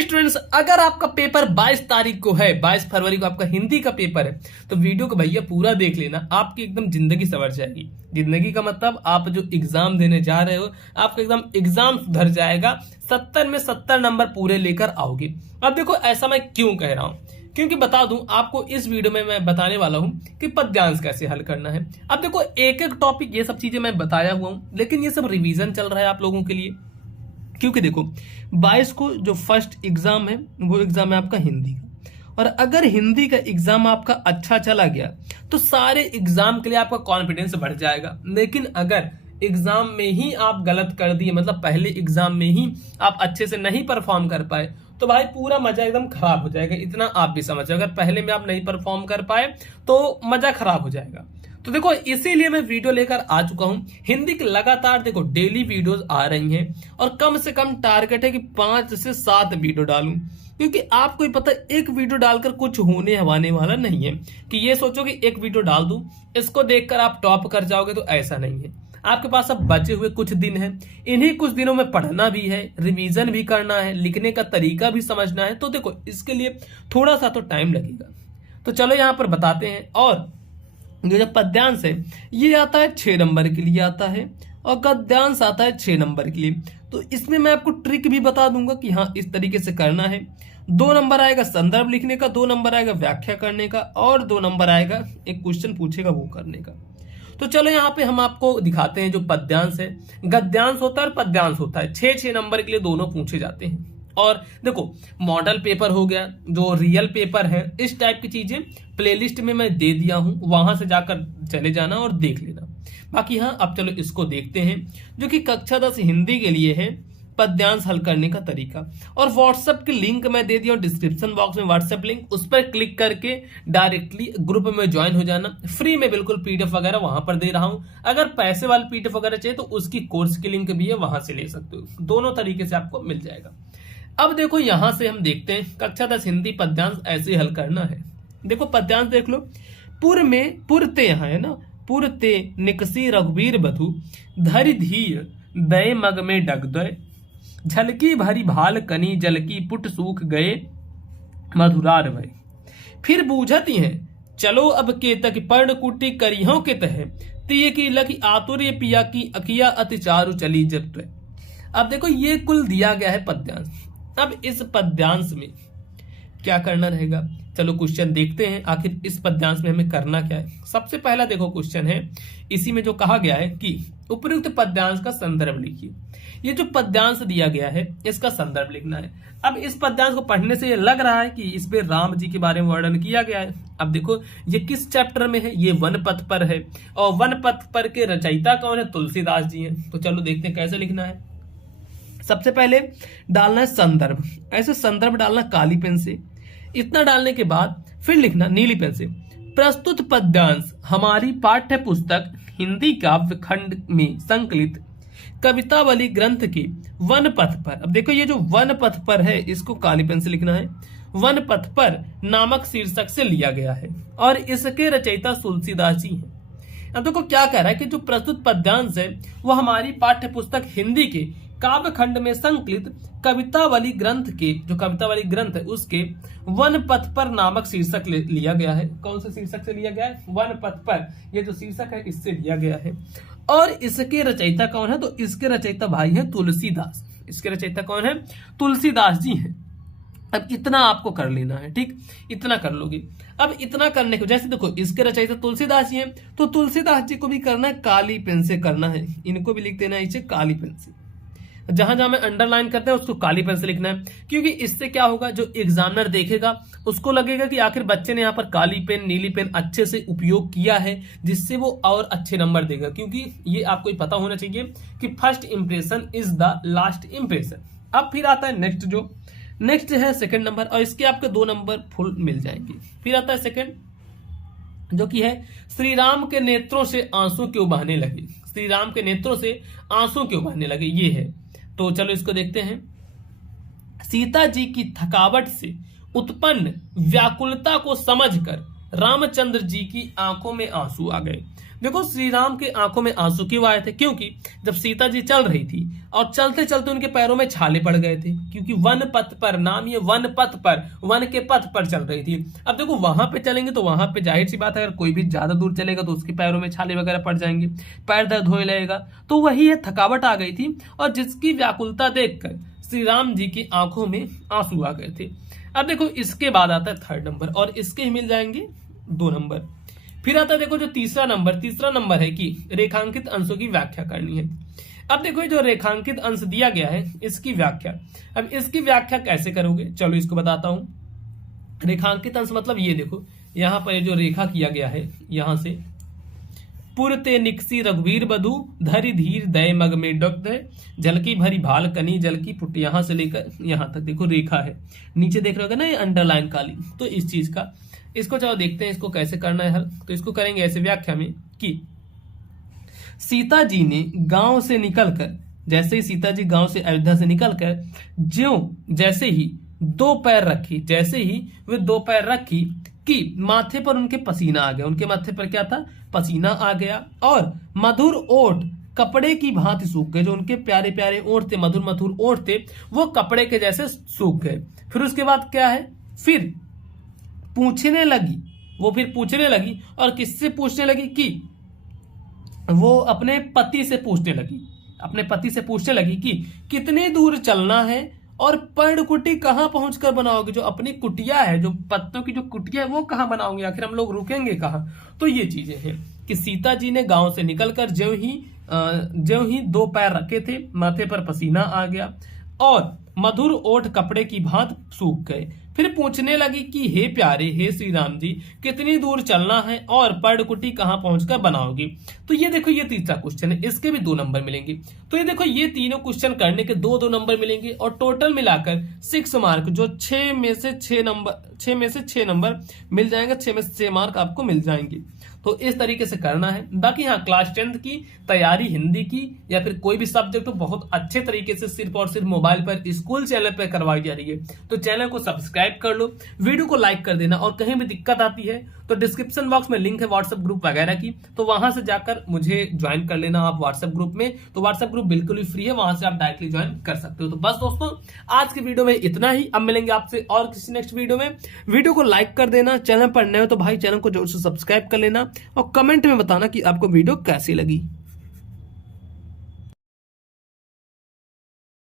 Students, अगर आपका paper 22 तारीख को है, 22 फरवरी को आपका हिंदी का पेपर है, तो वीडियो को भैया पूरा देख लेना। आपकी एकदम जिंदगी संवर जाएगी। जिंदगी का मतलब आप जो एग्जाम देने जा रहे हो, आपका एकदम एग्जाम सुधर जाएगा। 70 में 70 नंबर पूरे लेकर आओगे। अब देखो, ऐसा मैं क्यों कह रहा हूं, क्योंकि बता दूं आपको, इस वीडियो में मैं बताने वाला हूं कि पद्यांश कैसे हल करना है। अब देखो, एक एक टॉपिक, ये सब चीजें मैं बताया हुआ हूं, लेकिन ये सब रिवीजन चल रहा है आप लोगों के लिए। क्योंकि देखो, 22 को जो फर्स्ट एग्जाम है वो एग्जाम है आपका हिंदी का, और अगर हिंदी का एग्जाम आपका अच्छा चला गया तो सारे एग्जाम के लिए आपका कॉन्फिडेंस बढ़ जाएगा। लेकिन अगर एग्जाम में ही आप गलत कर दिए, मतलब पहले एग्जाम में ही आप अच्छे से नहीं परफॉर्म कर पाए, तो भाई पूरा मजा एकदम खराब हो जाएगा। इतना आप भी समझो, अगर पहले में आप नहीं परफॉर्म कर पाए तो मजा खराब हो जाएगा। तो देखो, इसीलिए मैं वीडियो लेकर आ चुका हूं। हिंदी की लगातार देखो डेली वीडियोस आ रही हैं, और कम से कम टारगेट है कि 5 से 7 वीडियो डालूं, क्योंकि आपको ही पता है एक वीडियो डालकर कुछ होने हवाने वाला नहीं है कि ये सोचो कि एक वीडियो डाल दूं, इसको देखकर आप टॉप कर जाओगे, तो ऐसा नहीं है। आपके पास अब बचे हुए कुछ दिन हैं, इन्हीं कुछ दिनों में पढ़ना भी है, रिवीजन भी करना है, लिखने का तरीका भी समझना है। तो देखो, इसके लिए थोड़ा सा तो टाइम लगेगा। तो चलो यहां पर बताते हैं। और जो पद्यांश है ये आता है 6 नंबर के लिए आता है, और गद्यांश आता है 6 नंबर के लिए। तो इसमें मैं आपको ट्रिक भी बता दूंगा कि हाँ, इस तरीके से करना है। 2 नंबर आएगा संदर्भ लिखने का, 2 नंबर आएगा व्याख्या करने का, और 2 नंबर आएगा एक क्वेश्चन पूछेगा वो करने का। तो चलो यहाँ पे हम आपको दिखाते हैं जो पद्यांश है। गद्यांश होता है और पद्यांश होता है, 6 नंबर के लिए दोनों पूछे जाते हैं। और देखो, मॉडल पेपर हो गया, जो रियल पेपर है, इस टाइप की चीजें प्लेलिस्ट में मैं दे दिया हूं, वहां से जाकर चले जाना और देख लेना। बाकी हाँ, अब चलो इसको देखते हैं, जो कि कक्षा 10 हिंदी के लिए है, पद्यांश हल करने का तरीका। और व्हाट्सएप की लिंक मैं दे दिया हूं डिस्क्रिप्शन बॉक्स में, व्हाट्सएप लिंक, उस पर क्लिक करके डायरेक्टली ग्रुप में ज्वाइन हो जाना। फ्री में बिल्कुल पीडीएफ वगैरह वहां पर दे रहा हूं। अगर पैसे वाले पीडीएफ वगैरह चाहिए तो उसकी कोर्स की लिंक भी है, वहां से ले सकते हो। दोनों तरीके से आपको मिल जाएगा। अब देखो, यहां से हम देखते हैं कक्षा 10 हिंदी पद्यांश ऐसे हल करना है। देखो, पद्यांश देख लो। पुर में पुरते, यहाँ है ना, पुरते निकसी रघुवीर बधु, धरि धीर दय मग में डग दय, झलकी भरी भाल कनी जलकी पुट सूख गए मधुरार भय, फिर बूझती हैं चलो अब के तक पर्ण कुटी करियों के तह, तिय की लकी आतुर्य पिया की अकिया अति चारु चली जब त्वय। अब देखो, ये कुल दिया गया है पद्यांश। अब इस पद्यांश में क्या करना रहेगा, चलो क्वेश्चन देखते हैं आखिर इस पद्यांश में हमें करना क्या है। सबसे पहला देखो क्वेश्चन है, इसी में जो कहा गया है कि उपयुक्त पद्यांश का संदर्भ लिखिए। ये जो पद्यांश दिया गया है इसका संदर्भ लिखना है। अब इस पद्यांश को पढ़ने से ये लग रहा है कि इस पे राम जी के बारे में वर्णन किया गया है। अब देखो, ये किस चैप्टर में है, ये वन पथ पर है, और वन पथ पर के रचयिता कौन है, तुलसीदास जी हैं। तो चलो देखते हैं कैसे लिखना है। सबसे पहले डालना है संदर्भ, ऐसे संदर्भ डालना काली पेन से। इतना डालने के बाद फिर लिखना नीली पेन से, प्रस्तुत पद्यांश हमारी पाठ्य पुस्तक हिंदी काव्य खंड में संकलित कवितावली ग्रंथ के वन पथ पर। अब देखो, ये जो वन पथ पर है इसको काली पेन से लिखना है। वन पथ पर नामक शीर्षक से लिया गया है, और इसके रचयिता तुलसीदास जी हैं। अब देखो क्या कह रहा है कि जो प्रस्तुत पद्यांश है वो हमारी पाठ्य पुस्तक हिंदी के काव्य खंड में संकलित कवितावली ग्रंथ के, जो कवितावली ग्रंथ है उसके वन पथ पर नामक शीर्षक लिया गया है। कौन से शीर्षक से लिया गया है, वन पथ पर, ये जो शीर्षक है इससे लिया गया है। और इसके रचयिता कौन है, तो इसके रचयिता भाई हैं तुलसीदास। इसके रचयिता कौन है, तुलसीदास जी हैं। अब इतना आपको कर लेना है, ठीक, इतना कर लोगे। अब इतना करने को, जैसे देखो इसके रचयिता तुलसीदास जी हैं, तो तुलसीदास जी को भी करना है काली पेन से करना है, इनको भी लिख देना है इसे काली पेन से। जहां जहां में अंडरलाइन करते हैं उसको काली पेन से लिखना है, क्योंकि इससे क्या होगा, जो एग्जामिनर देखेगा उसको लगेगा कि आखिर बच्चे ने यहाँ पर काली पेन नीली पेन अच्छे से उपयोग किया है, जिससे वो और अच्छे नंबर देगा। क्योंकि ये आपको पता होना चाहिए कि first impression is the last impression. अब फिर आता है नेक्स्ट है सेकंड नंबर, और इसके आपके 2 नंबर फुल मिल जाएंगे। फिर आता है सेकंड, जो कि है श्री राम के नेत्रों से आंसू क्यों बहने लगे। श्री राम के नेत्रों से आंसू क्यों बहने लगे, ये है। तो चलो इसको देखते हैं। सीता जी की थकावट से उत्पन्न व्याकुलता को समझकर रामचंद्र जी की आंखों में आंसू आ गए। देखो श्री राम के आंखों में आंसू क्यों आए थे? क्योंकि जब सीता जी चल रही थी और चलते चलते उनके पैरों में छाले पड़ गए थे, क्योंकि वन पथ पर, नाम ये वन पथ पर, वन के पथ पर चल रही थी। अब देखो वहां पे चलेंगे तो वहां पे जाहिर सी बात है, अगर कोई भी ज्यादा दूर चलेगा तो उसके पैरों में छाले वगैरह पड़ जाएंगे, पैर दर्द होने लगेगा। तो वही है, थकावट आ गई थी और जिसकी व्याकुलता देखकर श्री राम जी की आंखों में आंसू आ गए थे। अब देखो इसके बाद आता है थर्ड नंबर और इसके ही मिल जाएंगे 2 नंबर। फिर आता है देखो जो तीसरा नंबर है कि रेखांकित अंशों की व्याख्या करनी है। अब देखो ये जो रेखांकित अंश दिया गया है इसकी व्याख्या, अब इसकी व्याख्या कैसे करोगे, चलो इसको बताता हूं। रेखांकित अंश मतलब ये देखो, यहां पर जो रेखा किया गया है, यहां से पुरते निकसी रघुवीर बधु धरि धीर दय मग में डुक्त है, जल की भरी भाल कनी जल की पुट, यहां से लेकर यहां तक देखो रेखा है, नीचे देख रहे हो ना ये अंडरलाइन काली, तो इस चीज का इसको चलो देखते हैं इसको कैसे करना है हल। तो इसको करेंगे ऐसे व्याख्या में कि सीता जी ने गांव से निकलकर, जैसे ही सीता जी गांव से अयोध्या से निकलकर जैसे ही 2 पैर रखी, जैसे ही वे 2 पैर रखी कि माथे पर उनके पसीना आ गया, उनके माथे पर क्या था, पसीना आ गया, और मधुर ओठ कपड़े की भांति सूख गए, जो उनके प्यारे प्यारे ओठ थे, मधुर मधुर ओठ थे, वो कपड़े के जैसे सूख गए। फिर उसके बाद क्या है, फिर पूछने लगी, वो फिर पूछने लगी, और किससे पूछने लगी कि वो अपने पति से पूछने लगी, अपने पति से पूछने लगी कि कितनी दूर चलना है और पर्णकुटी कहां पहुंचकर बनाओगे, जो अपनी कुटिया है, जो पत्तों की जो कुटिया है वो कहां बनाओगे, आखिर हम लोग रुकेंगे कहां। तो ये चीजें हैं कि सीता जी ने गांव से निकलकर ज्यों ही 2 पैर रखे थे, माथे पर पसीना आ गया और मधुर ओठ कपड़े की भांति सूख गए। फिर पूछने लगी कि हे प्यारे, हे श्री राम जी, कितनी दूर चलना है और पर्णकुटी कहां पहुंचकर बनाओगे। तो ये देखो ये तीसरा क्वेश्चन है, इसके भी 2 नंबर मिलेंगे। तो ये देखो ये तीनों क्वेश्चन करने के 2-2 नंबर मिलेंगे और टोटल मिलाकर 6 मार्क, जो 6 में से 6 नंबर मिल जाएंगे, 6 में से 6 मार्क आपको मिल जाएंगे। तो इस तरीके से करना है। बाकी हाँ, क्लास 10th की तैयारी हिंदी की या फिर कोई भी सब्जेक्ट तो बहुत अच्छे तरीके से सिर्फ और सिर्फ मोबाइल पर स्कूल चैनल पर करवाई जा रही है। तो चैनल को सब्सक्राइब कर लो, वीडियो को लाइक कर देना, और कहीं भी दिक्कत आती है तो डिस्क्रिप्शन बॉक्स में लिंक है व्हाट्सएप ग्रुप वगैरह की, तो वहां से जाकर मुझे ज्वाइन कर लेना आप व्हाट्सएप ग्रुप में। तो व्हाट्सएप ग्रुप बिल्कुल ही फ्री है, वहां से आप डायरेक्टली ज्वाइन कर सकते हो। तो बस दोस्तों आज की वीडियो में इतना ही, अब मिलेंगे आपसे और किसी नेक्स्ट वीडियो में। वीडियो को लाइक कर देना, चैनल पर नए हो तो भाई चैनल को जरूर से सब्सक्राइब कर लेना और कमेंट में बताना कि आपको वीडियो कैसी लगी।